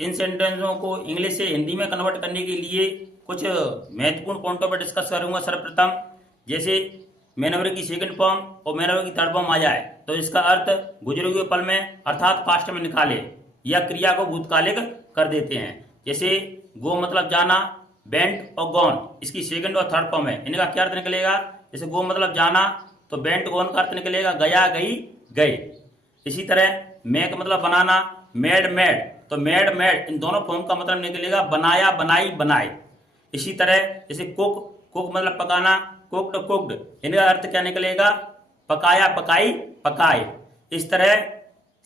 इन सेंटेंसों को इंग्लिश से हिंदी में कन्वर्ट करने के लिए कुछ महत्वपूर्ण पॉइंटों पर डिस्कस करूंगा। सर्वप्रथम, जैसे मैनवर की सेकंड फॉर्म और मैनवर की थर्ड फॉर्म आ जाए तो इसका अर्थ गुजरे हुए पल में अर्थात पास्ट में निकाले या क्रिया को भूतकालिक कर देते हैं। जैसे गो मतलब जाना, वेंट और गॉन इसकी सेकंड और थर्ड फॉर्म है, इनका क्या अर्थ निकलेगा? जैसे गो मतलब जाना तो वेंट गॉन का अर्थ निकलेगा गया, गई, गए। इसी तरह मेक मतलब बनाना, मेड, मेड तो मेड, मेड इन दोनों फॉर्म का मतलब निकलेगा बनाया, बनाई, बनाए। इसी तरह जैसे कुक, कुक मतलब पकाना, कुक्ड, कुक्ड इनका अर्थ क्या निकलेगा? पकाया, पकाई, पकाए। इस तरह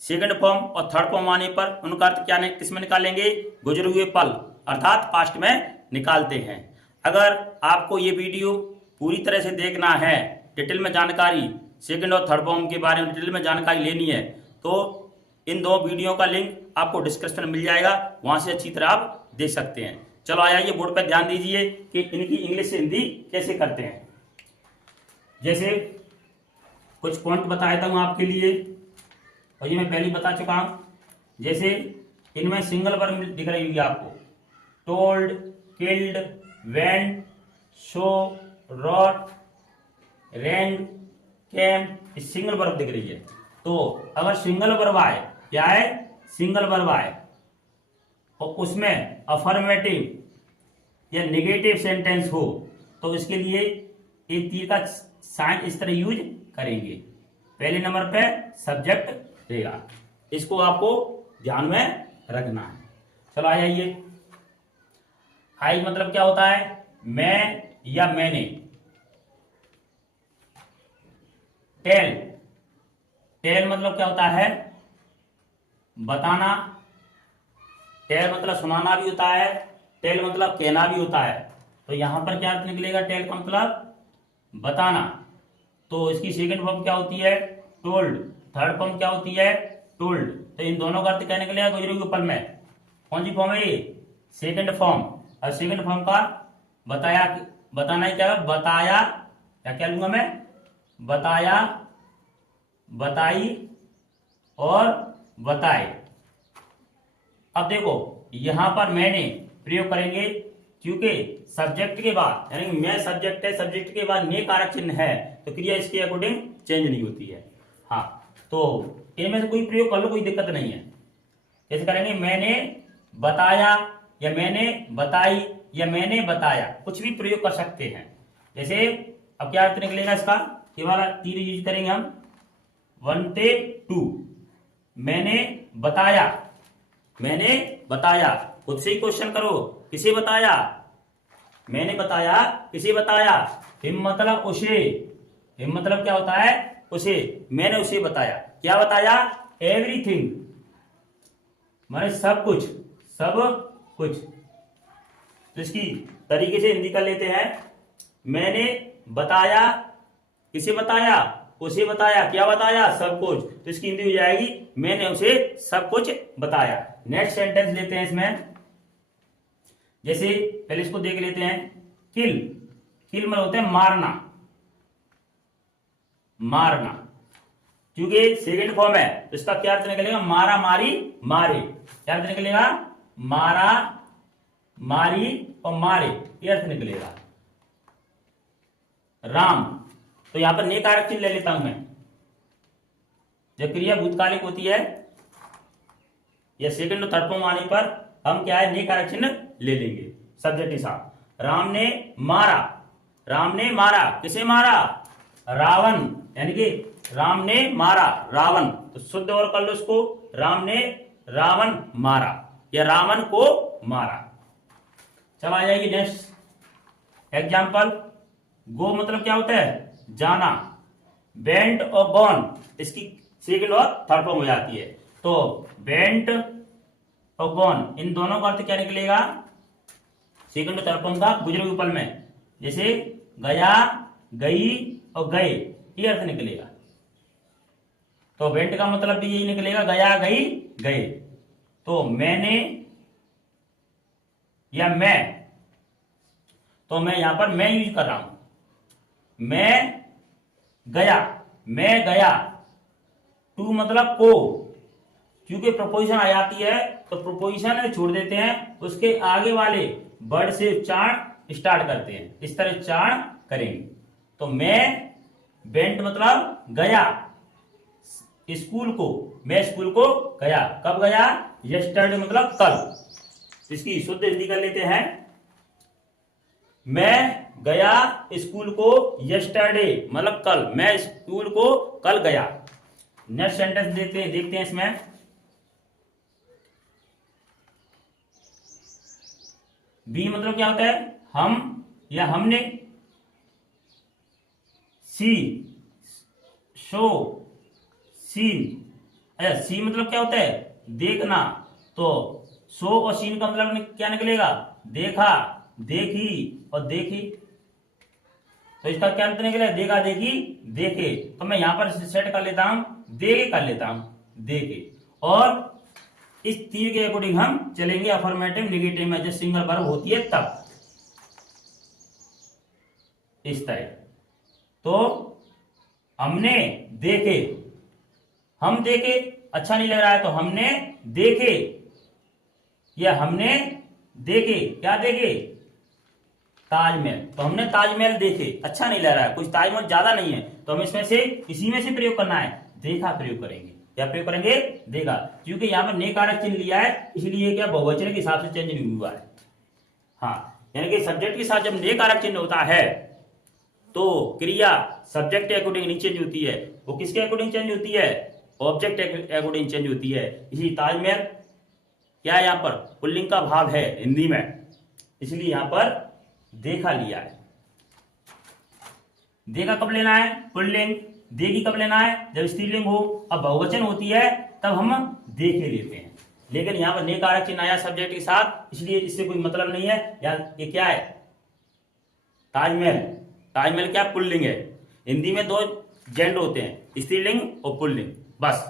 सेकंड फॉर्म और थर्ड फॉर्म आने पर उनका अर्थ क्या किसमें निकालेंगे? गुजरे हुए पल अर्थात पास्ट में निकालते हैं। अगर आपको ये वीडियो पूरी तरह से देखना है, डिटेल में जानकारी सेकंड और थर्ड फॉर्म के बारे में डिटेल में जानकारी लेनी है, तो इन दो वीडियो का लिंक आपको डिस्क्रिप्शन में मिल जाएगा, वहां से अच्छी तरह आप देख सकते हैं। चलो आइए बोर्ड पर ध्यान दीजिए कि इनकी इंग्लिश से हिंदी कैसे करते हैं। जैसे कुछ पॉइंट बता देता हूं आपके लिए, और ये मैं पहले ही बता चुका हूं। जैसे इनमें सिंगल वर्ब दिख रही होगी आपको, told, killed, went, show, wrote, rained, came, single verb दिख रही है। तो अगर सिंगल वर्ब आए, क्या है? सिंगल वर्ब आए और उसमें अफर्मेटिव या नेगेटिव सेंटेंस हो तो इसके लिए एक तीर का साइन इस तरह यूज करेंगे। पहले नंबर पे सब्जेक्ट देगा, इसको आपको ध्यान में रखना है। चलो आ जाइए। आई मतलब क्या होता है? मैं या मैंने। टेल, टेल मतलब क्या होता है? बताना। टेल मतलब सुनाना भी होता है, टेल मतलब कहना भी होता है। तो यहां पर क्या अर्थ निकलेगा? टेल का मतलब बताना। तो इसकी सेकंड फॉर्म क्या होती है? टोल्ड। थर्ड फॉर्म क्या होती है? टोल्ड। तो इन दोनों का अर्थ क्या निकलेगा गुजरे हुए पल में? कौन सी फॉर्म है ये? Second form. और सेकंड फॉर्म का बताया, बताना ही क्या है? बताया, या क्या लूंगा मैं? बताया, बताई और बताए। अब देखो यहां पर मैंने प्रयोग करेंगे क्योंकि सब्जेक्ट के बाद, यानी मैं सब्जेक्ट है, सब्जेक्ट के बाद ने कारक चिन्ह है तो क्रिया इसके अकॉर्डिंग चेंज नहीं होती है। हाँ, तो इनमें से कोई प्रयोग कर लो, कोई दिक्कत नहीं है। कैसे करेंगे? मैंने बताया या मैंने बताई या मैंने बताया, कुछ भी प्रयोग कर सकते हैं। जैसे अब क्या अर्थ निकलेगा इसका? ये वाला तीर यूज करेंगे हम, वनटे टू। मैंने बताया, मैंने बताया। खुद से ही क्वेश्चन करो, किसे बताया? मैंने बताया, किसे बताया? हिम मतलब उसे, हिम मतलब क्या होता है? उसे। मैंने उसे बताया, क्या बताया? एवरीथिंग, माने सब कुछ, सब कुछ। तो इसकी तरीके से हिंदी कर लेते हैं। मैंने बताया, किसे बताया? उसे बताया, क्या बताया? सब कुछ। तो इसकी हिंदी हो जाएगी मैंने उसे सब कुछ बताया। नेक्स्ट सेंटेंस लेते हैं इसमें। जैसे पहले इसको देख लेते हैं। किल, किल मतलब होता है मारना, मारना। क्योंकि सेकंड फॉर्म है तो इसका क्या अर्थ निकलेगा? मारा, मारी, मारे। क्या अर्थ निकलेगा? मारा, मारी और मारे, ये अर्थ निकलेगा। राम, तो यहां पर ने कारक चिन्ह ले लेता हूं मैं। जब क्रिया भूतकालिक होती है या सेकंड और थर्ड फॉर्म आने पर हम क्या है? ने कारक चिन्ह ले लेंगे सब्जेक्ट के साथ। राम ने मारा, राम ने मारा, किसे मारा? रावण, यानी कि राम ने मारा रावण। तो शुद्ध और कर लो इसको, राम ने रावण मारा या रावण को मारा। चलो आ जाएगी नेक्स्ट एग्जाम्पल। गो मतलब क्या होता है? जाना। वेंट और गॉन इसकी सेकंड और थर्ड फॉर्म हो जाती है। तो वेंट और गॉन इन दोनों का अर्थ क्या निकलेगा? सेकंड और थर्ड फॉर्म का गुजरे हुए पल में। जैसे गया, गई और गए, ये अर्थ निकलेगा। तो वेंट का मतलब भी यही निकलेगा, गया, गई, गए। तो मैंने या मैं, तो मैं यहां पर मैं यूज कर रहा हूं। मैं गया, मैं गया। टू मतलब को, क्योंकि प्रपोजिशन आ जाती है तो प्रोपोजिशन छोड़ देते हैं, उसके आगे वाले वर्ड से उच्चारण स्टार्ट करते हैं। इस तरह उच्चारण करेंगे। तो मैं वेंट मतलब गया स्कूल को, मैं स्कूल को गया। कब गया? यस्टरडे मतलब कल। इसकी शुद्ध हिंदी कर लेते हैं। मैं गया स्कूल को यस्टरडे मतलब कल, मैं स्कूल को कल गया। नेक्स्ट सेंटेंस देखते हैं इसमें। बी मतलब क्या होता है? हम या हमने। सी शो सीन। अच्छा, सी मतलब क्या होता है? देखना। तो शो और सीन का मतलब क्या निकलेगा? देखा, देखी और देखी। तो इसका क्या अंतर निकलेगा? देखा, देखी, देखे। तो मैं यहां पर सेट कर लेता हूं, देखे कर लेता हूं, देखे। और इस तीर के अकॉर्डिंग हम चलेंगे अफर्मेटिव नेगेटिव में, जब सिंगल वर्ब होती है तब। इस तरह। तो हमने देखे, हम देखे अच्छा नहीं लग रहा है तो हमने देखे, या हमने देखे क्या देखे? ताजमहल। तो हमने ताजमहल देखे, अच्छा नहीं लग रहा है, कुछ ताजमहल ज्यादा नहीं है, तो हम इसमें से किसी में से प्रयोग करना है, देखा प्रयोग करेंगे। क्या प्रयोग करेंगे? देखा। क्योंकि यहाँ पर ने कारक चिन्ह लिया है, इसलिए क्या बहुवचन के हिसाब से चेंज नहीं हुआ है। हाँ, यानी कि सब्जेक्ट के साथ जब ने कारक चिन्ह होता है तो क्रिया सब्जेक्ट के अकॉर्डिंग नहीं चेंज होती है, वो किसके अकॉर्डिंग चेंज होती है? ऑब्जेक्ट के अकॉर्डिंग चेंज होती है। इसी ताजमहल क्या है? यहाँ पर पुल्लिंग का भाव है हिंदी में, इसलिए यहां पर देखा लिया है। देखा कब लेना है? पुल्लिंग। देखी कब लेना है? जब स्त्रीलिंग हो। अब बहुवचन होती है तब हम देखे लेते हैं, लेकिन यहाँ पर ने कारक चिन्ह आया सब्जेक्ट के साथ, इसलिए इससे कोई मतलब नहीं है। ये क्या है? ताजमहल। ताजमहल क्या? पुल्लिंग है। हिंदी में 2 जेंडर होते हैं, स्त्रीलिंग और पुल्लिंग, बस।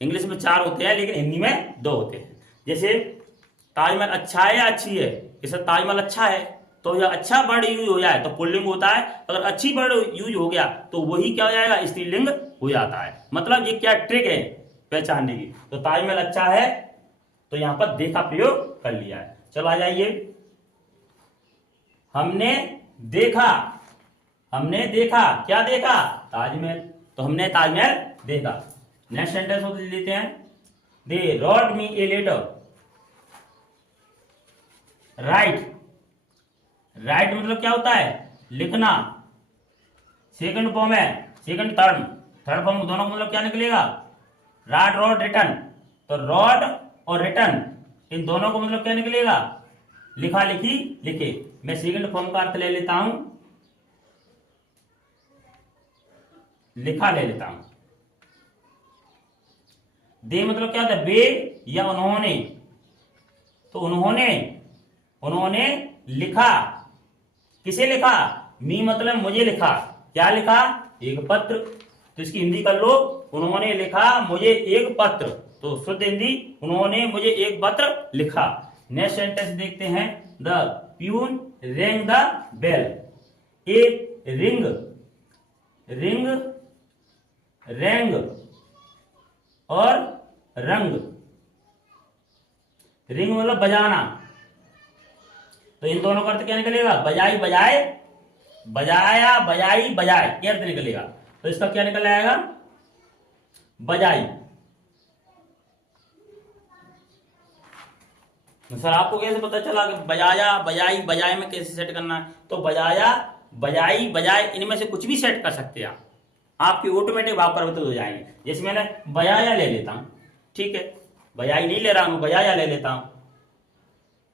इंग्लिश में 4 होते हैं, लेकिन हिंदी में 2 होते हैं। जैसे ताजमहल अच्छा है या अच्छी है? जैसे ताजमहल अच्छा है तो यह अच्छा वर्ड यूज हो जाए तो पुल्लिंग होता है, अगर अच्छी वर्ड यूज हो गया तो वही क्या हो जाएगा? स्त्रीलिंग हो जाता है। मतलब ये क्या ट्रिक है पहचानने की। तो ताजमहल अच्छा है तो यहां पर देखा प्रयोग कर लिया है। चलो आ जाइए। हमने देखा, हमने देखा क्या देखा? ताजमहल। तो हमने ताजमहल देखा। नेक्स्ट सेंटेंस को लेते हैं। They wrote me a letter. Right. Right मतलब क्या होता है? लिखना। सेकंड फॉर्म है, सेकंड टर्म, थर्ड फॉर्म दोनों का मतलब क्या निकलेगा? Write wrote written. तो रोट और रिटर्न इन दोनों को मतलब क्या निकलेगा? लिखा, लिखी, लिखे। मैं सेकंड फॉर्म का अर्थ ले लेता हूं, लिखा ले लेता हूं। दे मतलब क्या होता है? वे या उन्होंने। तो उन्होंने लिखा। किसे लिखा? मी मतलब मुझे लिखा। क्या लिखा? एक पत्र। तो इसकी हिंदी कर लो, उन्होंने लिखा मुझे एक पत्र। तो शुद्ध हिंदी, उन्होंने मुझे एक पत्र लिखा। नेक्स्ट सेंटेंस देखते हैं। The peon rang the bell. A ring, ring, rang और रंग। रिंग मतलब बजाना। तो इन दोनों का अर्थ क्या निकलेगा? बजाई, बजाए, बजाया, बजाई, बजाए, ये अर्थ निकलेगा। तो इसका क्या निकल आएगा? बजाई। सर आपको कैसे पता चला कि बजाया, बजाई, बजाए में कैसे सेट करना है? तो बजाया, बजाई, बजाए, इनमें से कुछ भी सेट कर सकते हैं आप, आपके ऑटोमेटिक भाव परिवर्तित हो जाएंगे। जैसे मैंने बजाया ले लेता हूं, ठीक है, बजाई नहीं ले रहा हूं, बजाया ले लेता हूं।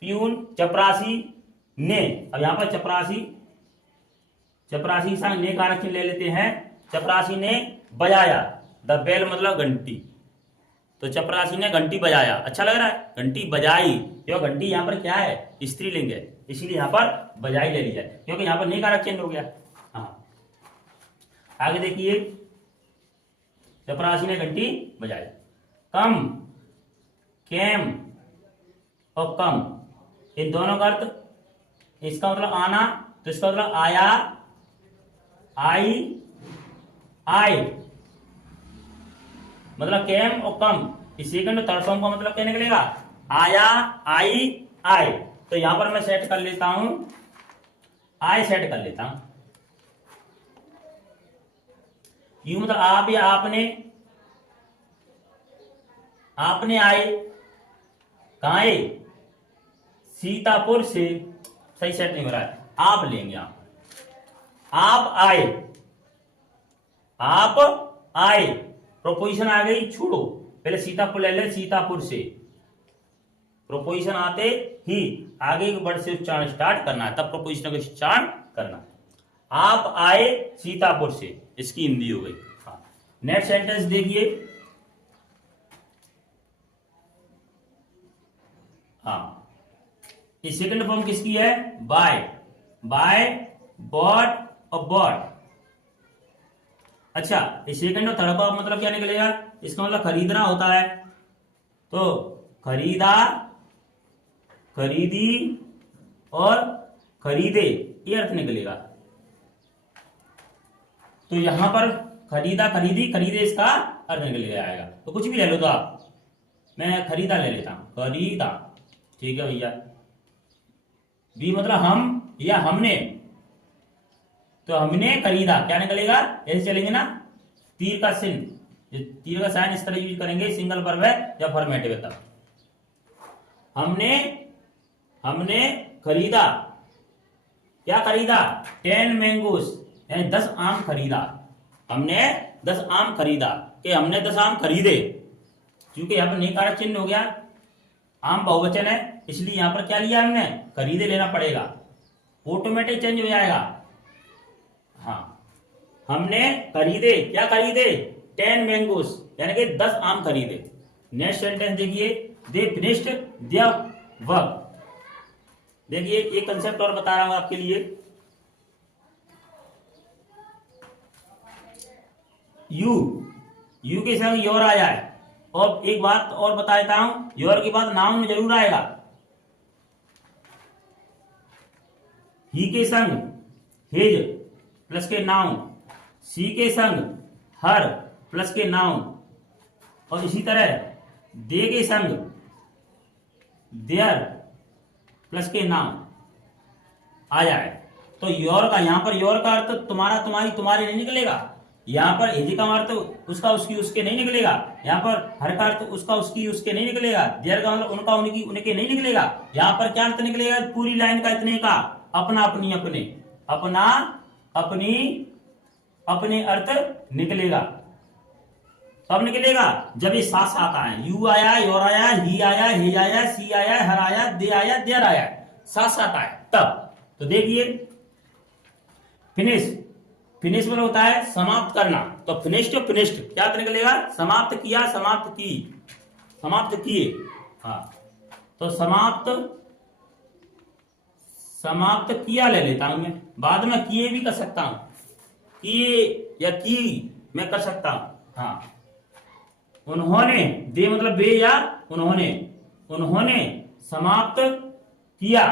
प्यून, चपरासी, ने। अब यहां पर चपरासी, चपरासी संग ने कारक चिन्ह ले लेते हैं। चपरासी ने बजाया। द बेल मतलब घंटी। तो चपरासी ने घंटी बजाया। अच्छा लग रहा है? घंटी बजाई, क्यों? घंटी यहां पर क्या है? स्त्रीलिंग है, इसलिए यहां पर बजाई ले ली जाए, क्योंकि यहां पर ने कारक चिन्ह हो गया। हाँ, आगे देखिए। चपरासी ने घंटी बजाई। कम, केम और कम, इन दोनों का अर्थ, इसका मतलब आना, तो इसका मतलब आया, आई, आए। मतलब केम और कम, इस सेकंड थर्ड फॉर्म का मतलब क्या निकलेगा? आया, आई, आए। तो यहां पर मैं सेट कर लेता हूं, आए सेट कर लेता हूं। यू मतलब आप या आपने, आपने आए, कहां आए, सीतापुर से। सही सेट नहीं हो रहा है, आप लेंगे आप आए, आप आए, प्रोपोजिशन आ गई, छोड़ो, पहले सीतापुर ले ले, सीतापुर से। प्रोपोजिशन आते ही आगे के वर्ड से उच्चारण स्टार्ट करना है, तब प्रोपोजिशन का उच्चारण करना। आप आए सीतापुर से, इसकी हिंदी हो गई। हाँ, नेक्स्ट सेंटेंस देखिए। हाँ, ये सेकंड फॉर्म किसकी है, बाय, बाय, बॉट और बॉट। अच्छा, ये सेकंड और थर्ड का मतलब क्या निकलेगा, इसका मतलब खरीदना होता है, तो खरीदा, खरीदी और खरीदे, ये अर्थ निकलेगा। तो यहां पर खरीदा, खरीदी, खरीदे इसका अर्थ निकल आएगा। तो कुछ भी ले लो, तो आप, मैं खरीदा ले लेता हूं, खरीदा, ठीक है भैया। बी मतलब हम या हमने, तो हमने खरीदा, क्या निकलेगा, ऐसे चलेंगे ना, तीर का चिन्ह, तीर का साइन इस तरह यूज करेंगे, सिंगल वर्ब है या फॉर्मेटिव है तब। हमने खरीदा, क्या खरीदा, 10 मैंगोस, यानी 10 आम खरीदा। हमने 10 आम खरीदा, कि हमने 10 आम खरीदे, क्योंकि यहां पर नेकारक चिन्ह हो गया, आम बहुवचन है, इसलिए यहां पर क्या लिया हमने, खरीदे लेना पड़ेगा, ऑटोमेटिक चेंज हो जाएगा। हाँ, हमने खरीदे, क्या खरीदे, 10 मैंगोस, यानी कि 10 आम खरीदे। नेक्स्ट सेंटेंस देखिए, दे फिनिश्ड देयर वर्क। देखिए एक कंसेप्ट और बता रहा हूं आपके लिए। यू के संग योर आया है, और एक बात और बता देता हूं, योर के बाद नाउन में जरूर आएगा। ही के संग हिज प्लस के नाउन, सी के संग हर प्लस के नाउन, और इसी तरह दे के संग देयर प्लस के नाउन आ जाए। तो योर का, यहां पर योर का अर्थ तुम्हारा, तुम्हारी, तुम्हारे नहीं निकलेगा। यहां पर हिज का अर्थ उसका, उसकी, उसके नहीं निकलेगा। यहां पर हर का अर्थ उसका, उसकी, उसके नहीं निकलेगा। देयर का मतलब उनका, उनकी, उनके नहीं निकलेगा। यहां पर क्या अर्थ निकलेगा, पूरी लाइन का इतने का, अपना, अपनी, अपने, अपना, अपनी, अपने अर्थ निकलेगा। कब निकलेगा, जब ये साथ साथ आए, यू आया, योर आया, ही आया, हिज आया, सी आया, हर आया, दे आया, देयर आया, साथ साथ आए तब। तो देखिए फिनिश, फिनिश मतलब होता है समाप्त करना, तो फिनिश्ड, फिनिश्ड क्या निकलेगा, समाप्त किया, समाप्त की, समाप्त किए। हाँ, तो समाप्त, समाप्त किया ले लेता हूं मैं, बाद में किए भी कर सकता हूं, किए या की मैं कर सकता हूं। हाँ, उन्होंने, दे मतलब बे या उन्होंने, उन्होंने समाप्त किया,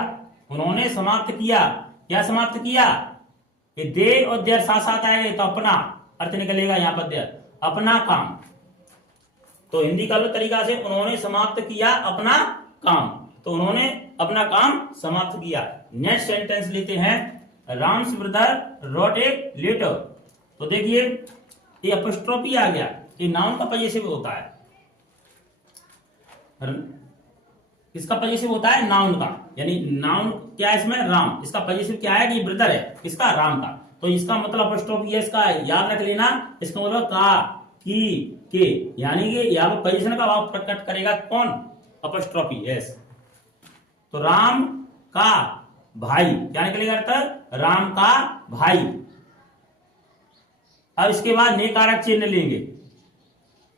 उन्होंने समाप्त किया, क्या समाप्त किया, ये दे और देर साथ साथ आएंगे तो अपना अर्थ निकलेगा यहां पर, देर, अपना काम। तो हिंदी का अलग तरीका से, उन्होंने समाप्त किया अपना काम, तो उन्होंने अपना काम समाप्त किया। नेक्स्ट सेंटेंस लेते हैं, Ram's brother wrote a letter. तो देखिए ये अपस्ट्रोफी आ गया, ये नाउन का पजेसिव होता है, किसका पजेसिव होता है, नाउन का, यानी नाउन क्या है इसमें, राम, इसका पजेसिव क्या है कि ब्रदर है, किसका, राम का। तो इसका मतलब अपस्ट्रोफी है, इसका याद रख लेना, इसका मतलब का, की, के, यानी कि यहां पर पजेशन का भाव प्रकट करेगा कौन, अपस्ट्रोफी, यस। तो राम का भाई क्या निकलेगा अर्थ, राम का भाई। अब इसके बाद नेकारक चिन्ह लेंगे,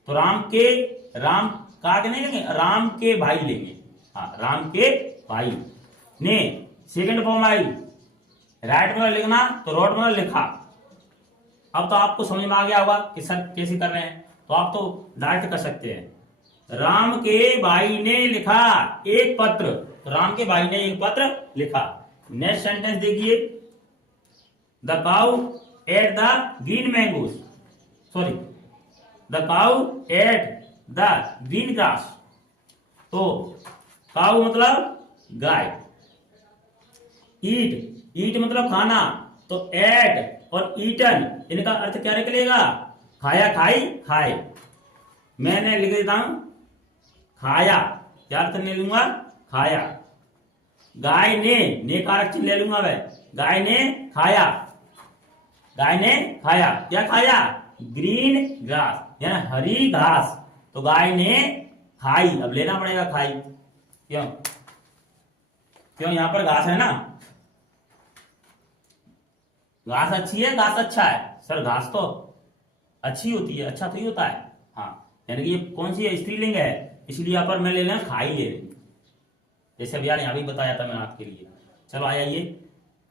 तो राम के, राम का नहीं लेंगे, राम के भाई लेंगे। हाँ, राम के भाई ने, सेकंड फॉर्म आई, राइट में लिखना तो रोड में लिखा। अब तो आपको समझ में आ गया होगा कि सर कैसे कर रहे हैं, तो आप तो डायरेक्ट कर सकते हैं, राम के भाई ने लिखा एक पत्र, तो राम के भाई ने एक पत्र लिखा। नेक्स्ट सेंटेंस देखिए, the cow at the green mangoes, sorry, the cow at the green grass. तो काऊ मतलब गाय। ईट मतलब खाना, तो एट और ईटन इनका अर्थ क्या निकलेगा? खाया, खाई, खाए। मैंने लिख देता हूं खाया, क्या अर्थ ले लूंगा? खाया। गाय ने कारक चिन्ह ले लूंगा मैं, गाय ने खाया, गाय ने खाया, क्या खाया? ग्रीन ग्रास, यानी हरी घास। तो गाय ने खाई, अब लेना पड़ेगा खाई, क्यों? क्यों, यहां पर घास है ना, घास अच्छी है, घास अच्छा है। सर घास तो अच्छी होती है, अच्छा तो ही होता है। हाँ, यानी कि ये कौन सी है? स्त्रीलिंग है, इसलिए यहाँ पर मैं ले लेना खाई ले लेंगे, जैसे अब यार यहां भी बताया था मैं आपके लिए। चलो आ जाइए,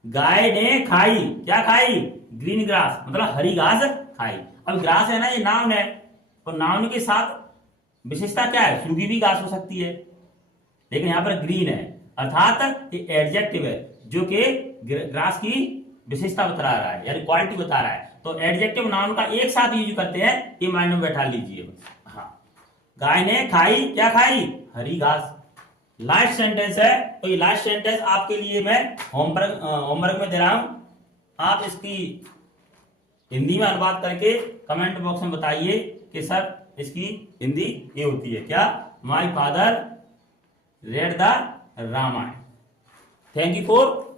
गाय ने खाई, क्या खाई? ग्रीन ग्रास, मतलब हरी घास खाई। अब ग्रास है ना, ये नाउन है, और नाउन के साथ विशेषता क्या है? सूखी भी घास हो सकती है, लेकिन यहां पर ग्रीन है, अर्थात ये एडजेक्टिव है जो कि ग्रास की विशेषता बता रहा है, यानी क्वालिटी बता रहा है। तो एडजेक्टिव नाउन का एक साथ यूज करते हैं, ये माइंड में बैठा लीजिए। हाँ, गाय ने खाई, क्या खाई? हरी घास। लास्ट सेंटेंस है, तो ये लास्ट सेंटेंस आपके लिए मैं होमवर्क में दे रहा हूं। आप इसकी हिंदी में अनुवाद करके कमेंट बॉक्स में बताइए कि सर इसकी हिंदी ये होती है क्या? My father read the Ramayana. Thank you for